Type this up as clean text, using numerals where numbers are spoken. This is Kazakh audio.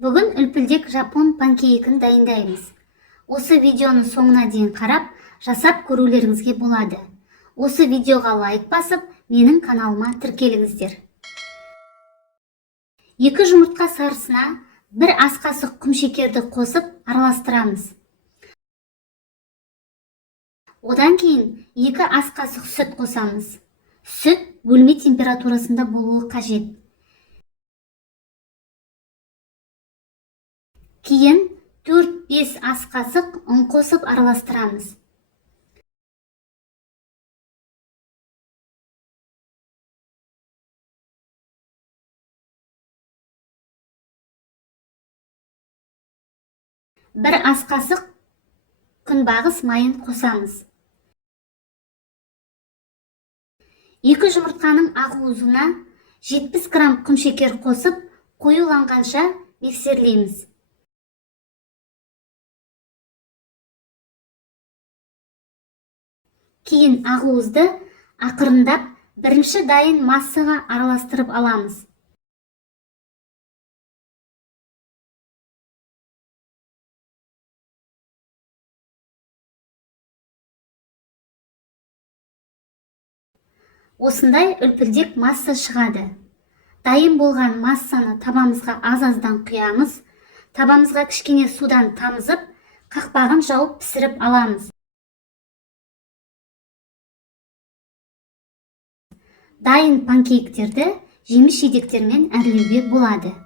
Бүгін үлпілдек жапон панкейкін дайындаймыз. Осы видеоны соңына дейін қарап, жасап көрулеріңізге болады. Осы видеоға лайк басып, менің каналыма тіркеліңіздер. 2 жұмыртқа сарысына 1 ас қасық құмшекерді қосып араластырамыз. Одан кейін 2 ас қасық сүт қосамыз. Сүт бөлме температурасында болуы қажет. Кейін 4-5 ас қасық ұн қосып араластырамыз. Бір ас қасық күнбағыс майын қосамыз. 2 жұмыртқаның ақуызына 70 грамм құмшекер қосып, қоюланғанша миксерлейміз. Кейін ақуызды ақырындап бірінші дайын массаға араластырып аламыз. Осындай үлпілдек масса шығады. Дайын болған массаны табамызға аз-аздан құямыз. Табамызға кішкене судан тамызып, қақпағын жауып пісіріп аламыз. Дайын панкейктерді жеміс жидектермен әрлеуге болады.